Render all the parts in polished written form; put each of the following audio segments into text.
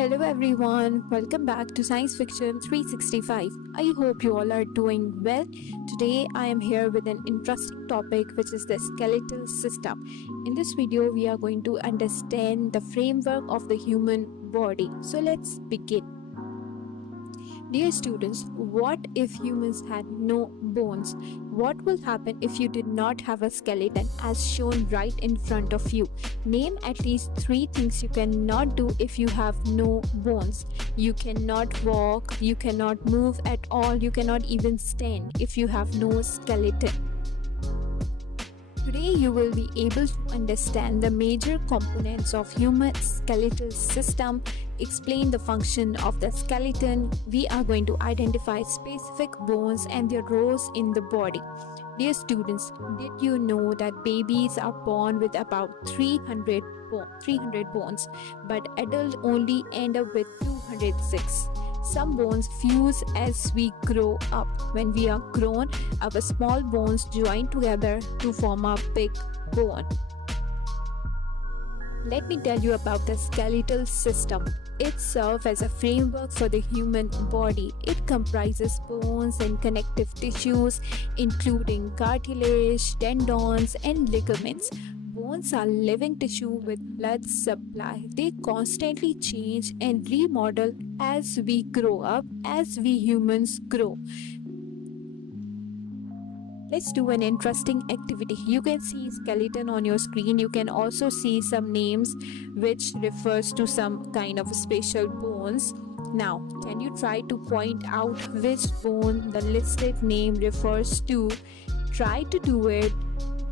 Hello everyone, welcome back to Science Fiction 365. I hope you all are doing well. Today I am here with an interesting topic which is the skeletal system. In this video we are going to understand the framework of the human body. So let's begin. Dear students, what if humans had no bones? What will happen if you did not have a skeleton as shown right in front of you? Name at least 3 things you cannot do if you have no bones. You cannot walk, you cannot move at all, you cannot even stand if you have no skeleton. Today you will be able to understand the major components of human skeletal system, explain the function of the skeleton. We are going to identify specific bones and their roles in the body. Dear students, did you know that babies are born with about 300 bones, but adults only end up with 206? Some bones fuse as we grow up. When we are grown, our small bones join together to form a big bone. Let me tell you about the skeletal system. It serves as a framework for the human body. It comprises bones and connective tissues, including cartilage, tendons, and ligaments. Bones are living tissue with blood supply. They constantly change and remodel as we grow up, as we humans grow. Let's do an interesting activity. You can see skeleton on your screen. You can also see some names which refers to some kind of special bones. Now, can you try to point out which bone the listed name refers to? Try to do it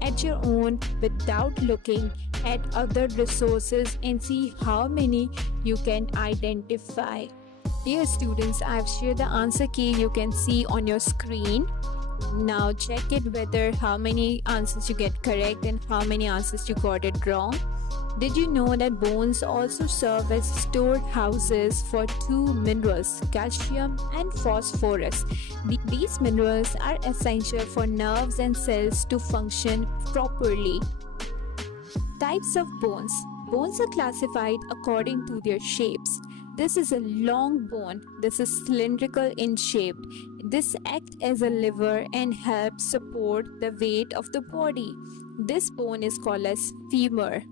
at your own without looking at other resources and see how many you can identify. Dear students, I have shared the answer key you can see on your screen. Now check it whether how many answers you get correct and how many answers you got it wrong. Did you know that bones also serve as storehouses for 2 minerals, calcium and phosphorus? These minerals are essential for nerves and cells to function properly. Types of bones. Bones are classified according to their shapes. This is a long bone. This is cylindrical in shape. This acts as a lever and helps support the weight of the body. This bone is called as femur.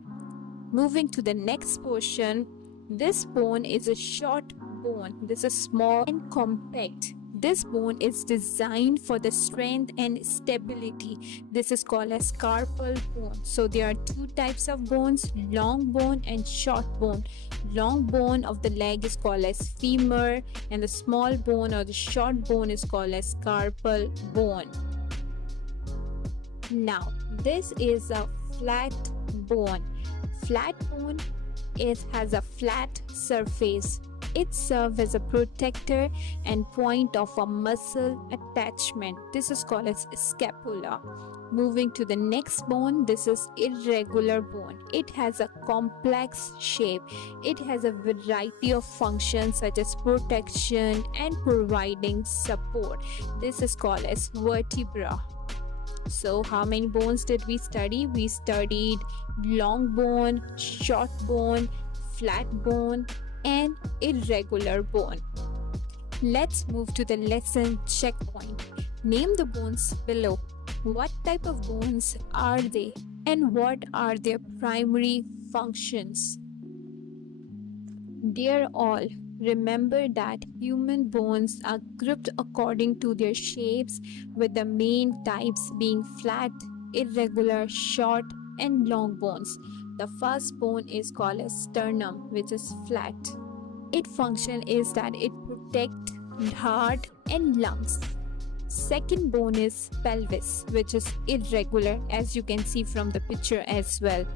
Moving to the next portion, this bone is a short bone. This is small and compact. This bone is designed for the strength and stability. This is called as carpal bone. So there are 2 types of bones, long bone and short bone. Long bone of the leg is called as femur and the small bone or the short bone is called as carpal bone. Now, this is a flat bone. Flat bone has a flat surface. It serves as a protector and point of a muscle attachment. This is called as scapula. Moving to the next bone, this is irregular bone. It has a complex shape. It has a variety of functions such as protection and providing support. This is called as vertebra. So how many bones did we study? We studied long bone, short bone, flat bone, and irregular bone. Let's move to the lesson checkpoint. Name the bones below. What type of bones are they and what are their primary functions? Dear all, remember that human bones are grouped according to their shapes, with the main types being flat, irregular, short, and long bones. The first bone is called as sternum, which is flat. Its function is that it protects heart and lungs. Second bone is pelvis, which is irregular, as you can see from the picture as well.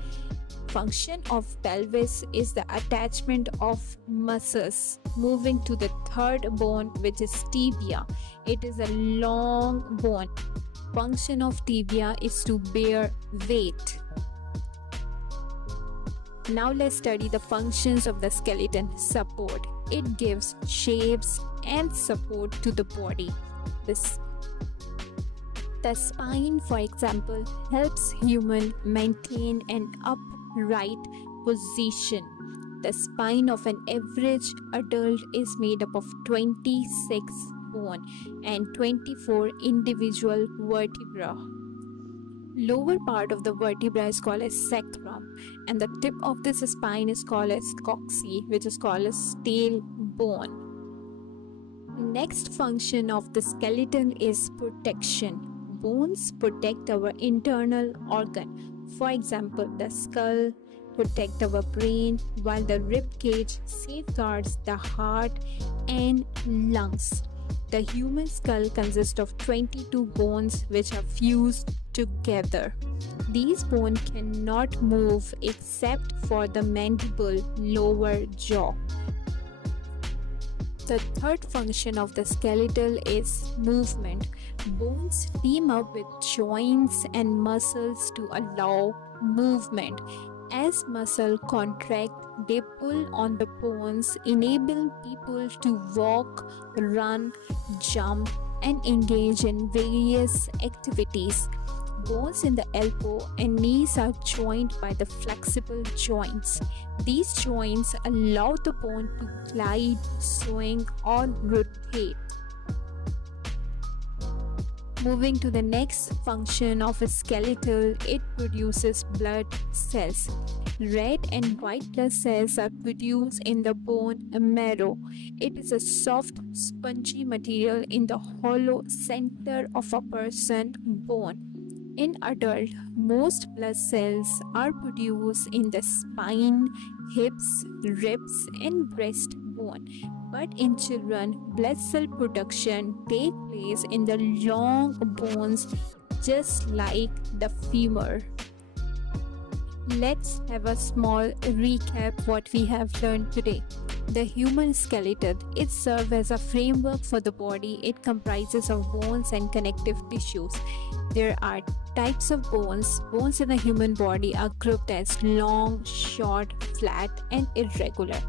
Function of pelvis is the attachment of muscles. Moving to the third bone, which is tibia. It is a long bone. Function of tibia is to bear weight. Now let's study the functions of the skeleton. Support. It gives shapes and support to the body. The spine, for example, helps human maintain an upright position. The spine of an average adult is made up of 26 bone and 24 individual vertebrae. Lower part of the vertebra is called as sacrum, and the tip of this spine is called as coccyx, which is called as tailbone. Next function of the skeleton is protection. Bones protect our internal organ. For example, the skull protect our brain, while the rib cage safeguards the heart and lungs. The human skull consists of 22 bones which are fused together. These bones cannot move except for the mandible, lower jaw. The third function of the skeletal is movement. Bones team up with joints and muscles to allow movement. As muscle contract, they pull on the bones, enabling people to walk, run, jump, and engage in various activities. Bones in the elbow and knees are joined by the flexible joints. These joints allow the bone to glide, swing, or rotate. Moving to the next function of a skeletal, it produces blood cells. Red and white blood cells are produced in the bone marrow. It is a soft, spongy material in the hollow center of a person's bone. In adult, most blood cells are produced in the spine, hips, ribs, and breastbone. But in children, blood cell production takes place in the long bones, just like the femur. Let's have a small recap what we have learned today. The human skeleton, it serves as a framework for the body. It comprises of bones and connective tissues. There are types of bones. Bones in the human body are grouped as long, short, flat, and irregular.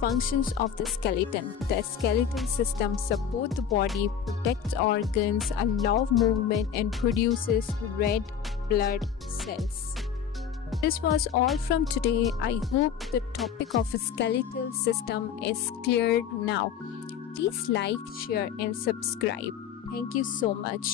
Functions of the skeleton. The skeletal system supports the body, protects organs, allows movement, and produces red blood cells. This was all from today. I hope the topic of a skeletal system is clear now. Please like, share, and subscribe. Thank you so much.